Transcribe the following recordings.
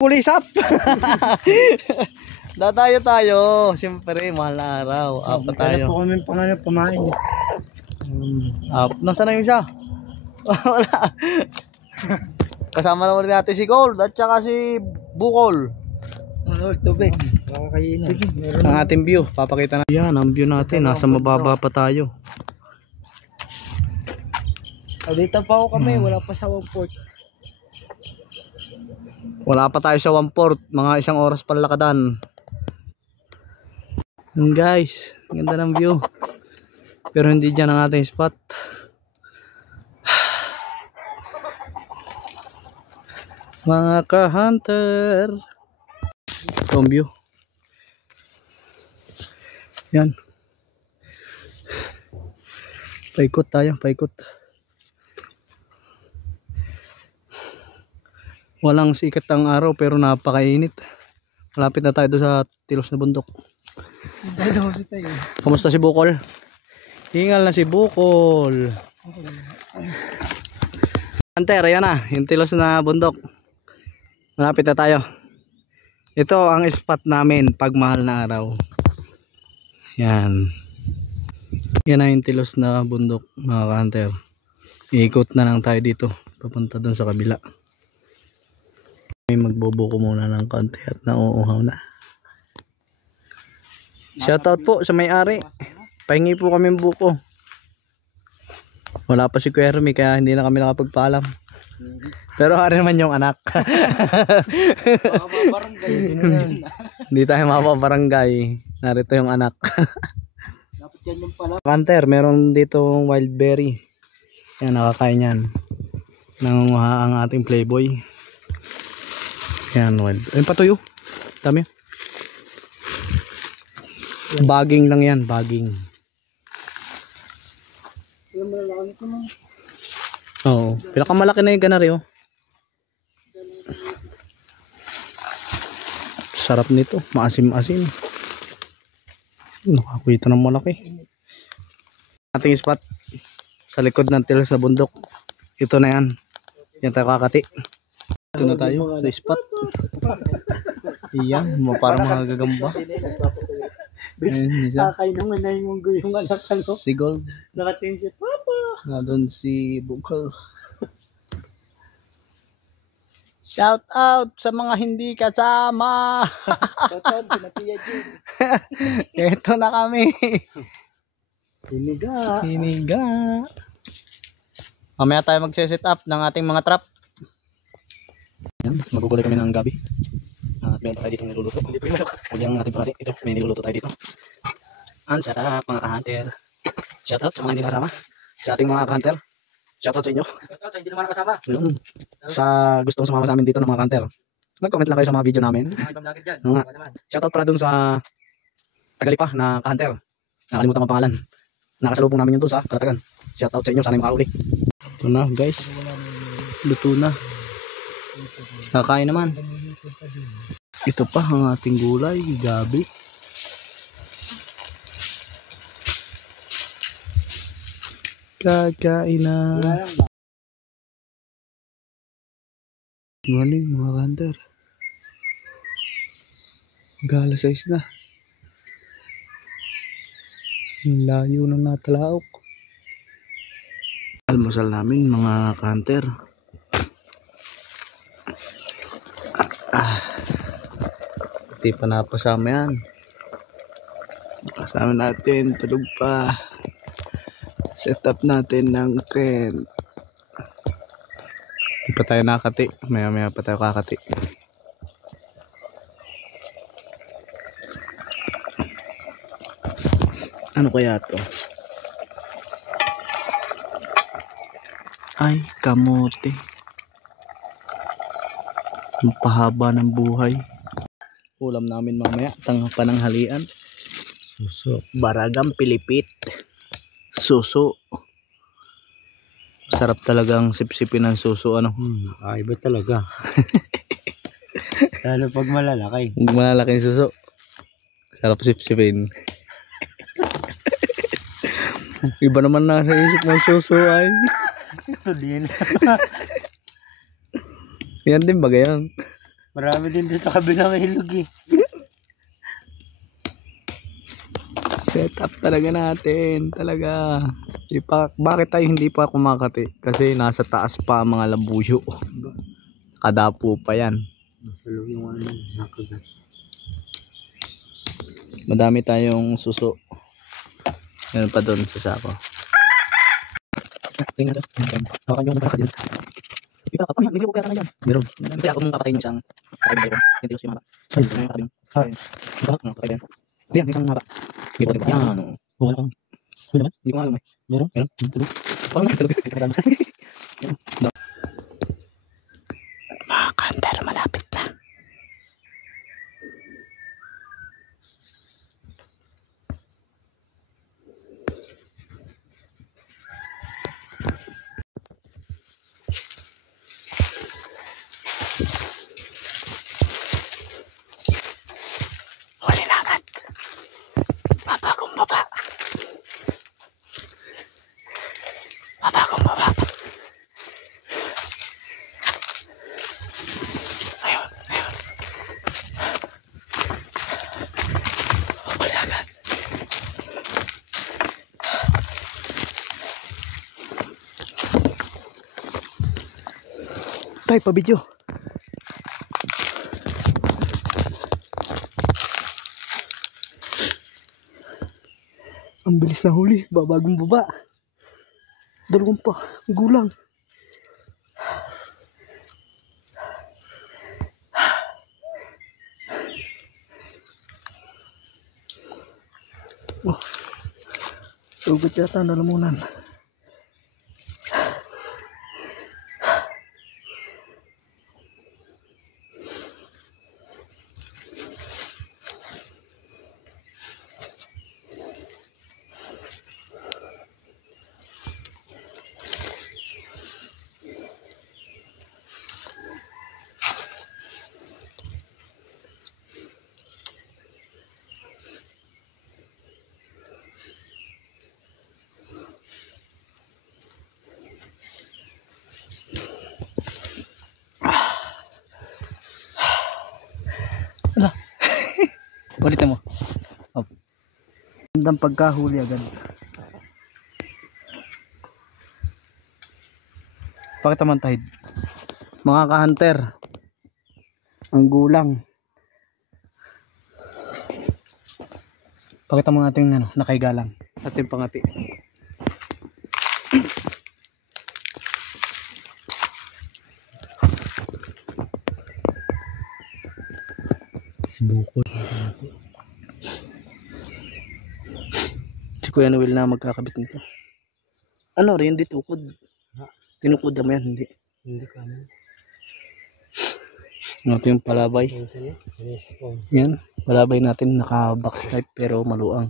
Pulis up. Datayo tayo. Siyempre, mahal na araw. Apat tayo. Kaya po kami pangalan pamain. Nasaan na yung siya? Wala. Kasama naman rin natin si Gold at saka si Bukol. Ano, tubig. Kakakainin. Sige, meron ang ating view. Papakita na. Yan, ang view natin. Nasa mababa pa tayo. Dito pa ako kami. Wala pa sa port. Wala pa tayo sa 1/4, mga 1 oras palakadan. And guys, ganda ng view. Pero hindi dyan ang ating spot. Mga ka-hunter. Ito ang view. Yan. Paikot tayo, paikot. Walang sikat ang araw pero napakainit. Malapit na tayo doon sa tilos na bundok. Kamusta si Bukol? Hingal na si Bukol. Hunter, ayan na. Yung tilos na bundok. Malapit na tayo. Ito ang spot namin pag mahal na araw. Yan. Yan na yung tilos na bundok, mga hunter. Iikot na lang tayo dito. Papunta doon sa kabila. Magbubuko muna ng konti at nauuhaw na. Shoutout po sa may-ari. Pahingi po kami buko. Wala pa si Kuya Hermie kaya hindi na kami nakapagpaalam. Pero hari naman yung anak. Hindi tayo mapabarangay. Narito yung anak. Dapat yan yung pala. Hunter, meron dito wild berry. Yan, nakakain yan. Nangunguha ang ating playboy. Yan, wild. Ayun, patuyo. Dami. Baging lang yan, baging. Oo, pinakamalaki na yung ganari, oh. Sarap nito, maasim-asim. Nakakuita ng malaki. Ating spot sa likod ng tilos sa bundok. Ito na yan. Yan tayo kakati. Ito na tayo sa spot. Iyan, parang mga gagamba. Kakay naman na yung yung anak ano. Si Gold. Nakatingin si Papa. Na doon si Bukol. Shout out sa mga hindi kasama. Shout pinatiya Jun. Ito na kami. Hiniga. Hiniga. Mamaya tayo magse-set up ng ating mga trap. Magugulay kami ng gabi. At meron tayo dito niluluto. Huwag yung ating parati. Ito, may niluluto tayo dito. Ang sarap mga ka-hunter. Shoutout sa mga hindi nakasama. Sa ating mga ka-hunter. Shoutout sa inyo. Shoutout sa hindi naman nakasama. Sa gustong sumama sa amin dito ng mga ka-hunter. Mag-comment lang kayo sa mga video namin. Shoutout para dun sa Tagalipa na ka-hunter. Nakalimutan ang pangalan. Nakasalubong namin yun doon sa Kalatagan. Shoutout sa inyo. Sana yung makauli. Ito na guys. Luto na. Kakain naman. Ito pa ang ating gulay, gabi. Kakain na. Morning mga hunter. Gala 6 na. Ang layo ng natalaok. Almusal namin mga hunter. Hindi pa napasama yan. Kasama natin, tulog pa. Set up natin ng tent. Hindi pa tayo nakati. Maya maya pa tayo kakati. Ano kaya to? Ay, kamote. Ang pahaba ng buhay. Ulam namin mamaya, pananghalian. Suso, baragang pilipit. Suso. Sarap talagang sipsipin ng suso, ano? Iba talaga. Lalo pag malalaki. Malalaking suso. Sarap sipsipin. Iba naman nasa isip ng suso ay. Ito din. Yan din ba yan? Marami din dito sa kabilang ilog eh. Set up talaga natin. Talaga. Bakit tayo hindi pa kumakati? Kasi nasa taas pa ang mga labuyo. Kadapo pa yan. Masalog yung ano, nakagat. Madami tayong suso. Meron pa doon sa sako. Tingnan natin. Baka yung nakaka dito. Ikaw pa yan, ko kaya na yan. Meron. Hindi ako mong papatayin yung isang kakaiba. Hindi ko si mata. Ay, yung kakabing. Ay, ikaw, kakaiba. Hindi, hindi kang mata. Hindi ko, yan. Wala kang. Wala naman? Hindi ko nga alam eh. Meron? Meron? Tulog. Parang nakitulog. Mga kanter, malapit na. Huli na agad. Babagong baba. Babagong baba. Ayun, ayun. Huli agad. Tay, pa-video. Ang bilis na huli, babagong baba. Dalawang pa, gulang. Oh, sugat yata ang lalamunan. Ala. Ulitin mo. Oh. Gandang pagkahuli agad. Pakita man tayo. Mga ka-hunter. Ang gulang. Pakita mo ating ano, nakaigalang. Ating pangati. Si Bukol. Si Kuya Noel na magkakabit nito. Ano rin, hindi tukod. Tinukod mo yan, hindi. Hindi ka naman. Ito yung palabay. Yan, palabay natin naka-box type pero maluang.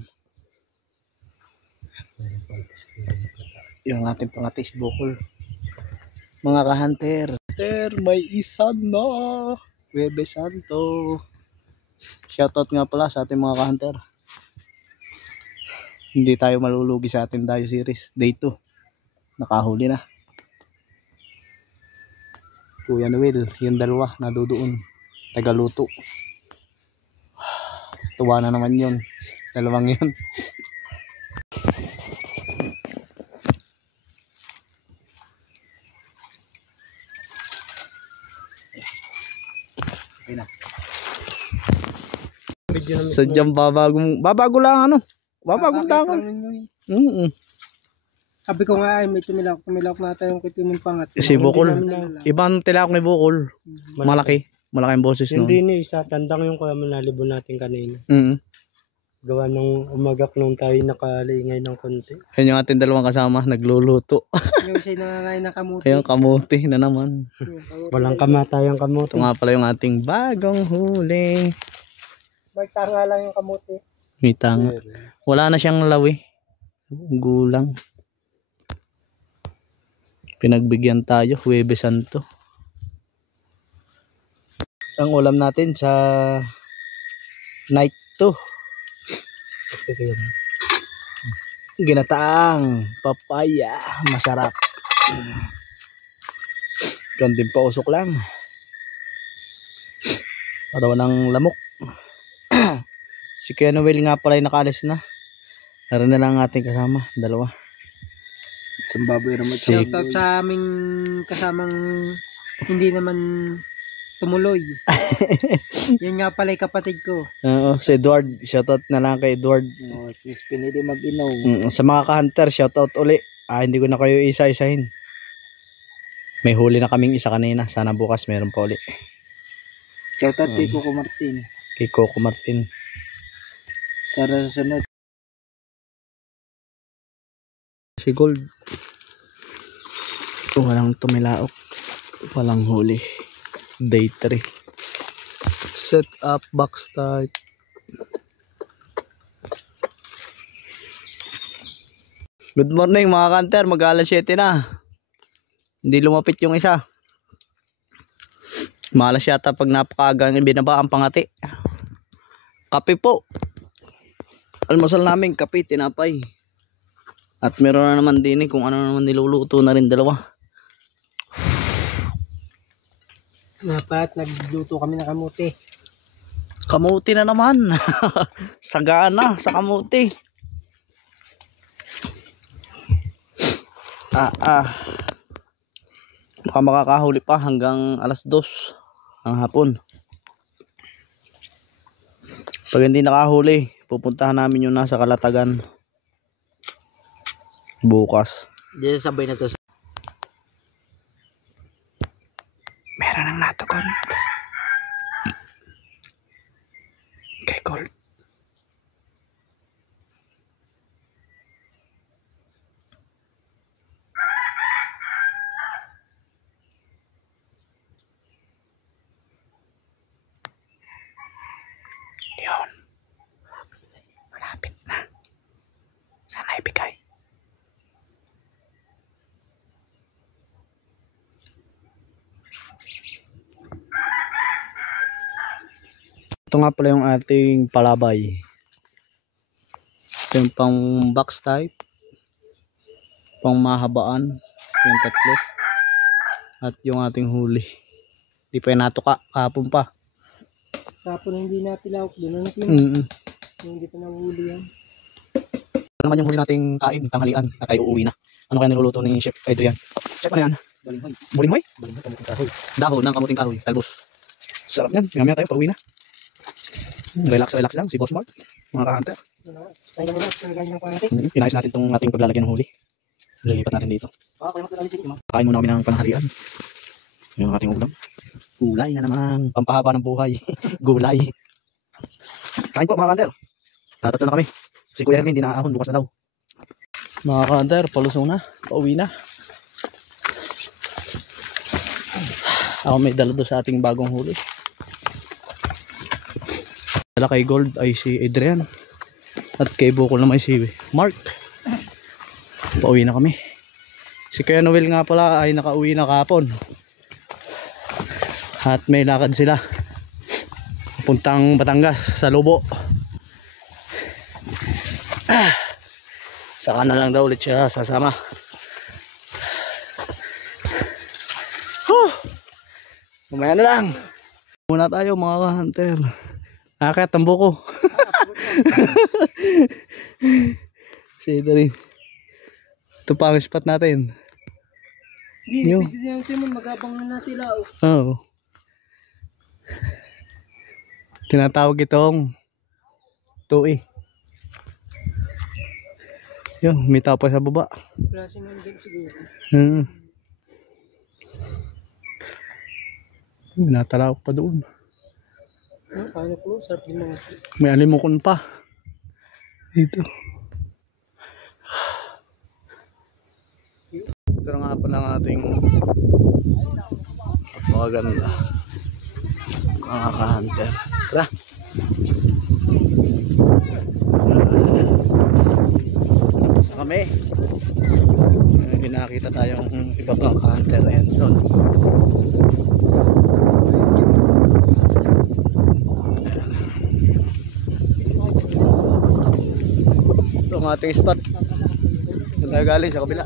Yung ating pangati si Bukol. Mga ka-hunter. May isa na. Webe Santo. Shoutout nga pala sa ating mga ka-hunter. Hindi tayo malulugi sa ating Dayo series. Day 2. Nakahuli na. Kuya Noel, yung dalawa nadudoon. Tagaluto. Tuwa na naman yun. Dalawang yun. Okay na. Sadyang babago lang ano. Babagong tangan. Sabi ko nga ay may tumilak na tayong kitimong pangat. Si Bukol. Ibang tilak ni Bukol. Malaki ang boses no. Hindi ni isa tandang yung kaya manalibon natin kanina. Gawa ng umagak nung tayo nakalingay ng konti. Yan yung ating dalawang kasama nagluluto. Yung isa nangangain na kamuti. Ayun kamuti na naman. Walang kamatayang kamuti. Ito nga pala yung ating bagong huli. May tanga lang yung kamuti. May tanga. Wala na siyang lawi. Gulang. Pinagbigyan tayo, Huwebe Santo. Ang ulam natin sa night 2. Ginataang papaya. Masarap. Konting pausok lang. Parawan ng lamok. Si Kuya Noel nga pala ay nakalis na. Naroon na lang ating kasama. Dalawa. Sambaboy naman. Shoutout sa aming kasamang hindi naman tumuloy. Yan nga pala yung kapatid ko. Oo, si Edward. Shoutout na lang kay Edward. Pinili mag-inom. Sa mga ka-hunter, shoutout uli. Hindi ko na kayo isa-isahin. May huli na kaming isa kanina. Sana bukas meron pa uli. Shoutout kay Coco Martin. Kay Coco Martin. Sa sunod. Si Gold. Walang tumilaok. Walang huli. Day 3. Set up, box start. Good morning mga kanter. Mag-alas 7 na. Hindi lumapit yung isa. Malas yata pag napakaagang binaba ang pangati. Kape po. Almusal namin kape, tinapay. At meron na naman din kung ano naman niluluto na rin dalawa. Dapat nagluto kami ng kamuti. Kamuti na naman. Sagana sa kamuti. Baka makakahuli pa hanggang alas 2 ng hapon. Pag hindi nakahuli, pupuntahan namin yung nasa Kalatagan bukas. Diyan sabay na to. Meron ng natugon. Kay Gold. Yun. Malapit na. Sana ibigay. Ito nga pala yung ating palabay. Ito yung pang box type. Pang mahabaan. Yung tatlo. At yung ating huli. Hindi pa yung natuka. Kahapon pa. Kapon hindi natin lawak doon. Hindi pa nahuli yan. Ano naman yung huli nating kain, tanghalian, at tayo uuwi na. Ano kaya niluluto ni Chef Adrian? Chef, ano yan? Bulinghoy? Dahon ng kamuting kahoy, talbos. Sarap yan, mamaya tayo pauwi na. Relax lang, si Boss Mark, mga ka-hunter. Inayos natin itong ating paglalagyan ng huli. Lilipat natin dito. Kain muna kami ng panahalian. Yung ating ulam. Gulay na naman, pampahaba ng buhay. Gulay. Kain po mga ka-hunter. Tatatlo na kami. Si Kuya Hermin, hindi na ahon, bukas na daw. Mga ka-hunter, palusong na. Pauwi na. Ako may dala doon sa ating bagong huli. Dala kay Gold ay si Adrian. At kay Bukol naman si Mark. Pauwi na kami. Si Kuya Noel nga pala ay nakauwi na kahapon. At may lakad sila. Puntang Batangas sa Lobo. Saka na lang daw ulit siya sasama. Mamaya na lang. Muna tayo mga ka-hunter. Akit ang buko. Sige rin. Ito pa ang spot natin. Hindi, magabang na natin lao. Oo. Tinatawag itong tui. Yun, may tao pa sa baba. Klaseng hanggang siguro. Natalawak pa doon. Kaya po, sarap din mga. May alimukon pa. Dito. Ito na nga pala ang ating maganda. Mga ka-hunter. Tara. Basta kami. Nakita tayong iba pang ka-hunter. Ayan, so. Ito ang ating spot. Tayo galing sa kabila.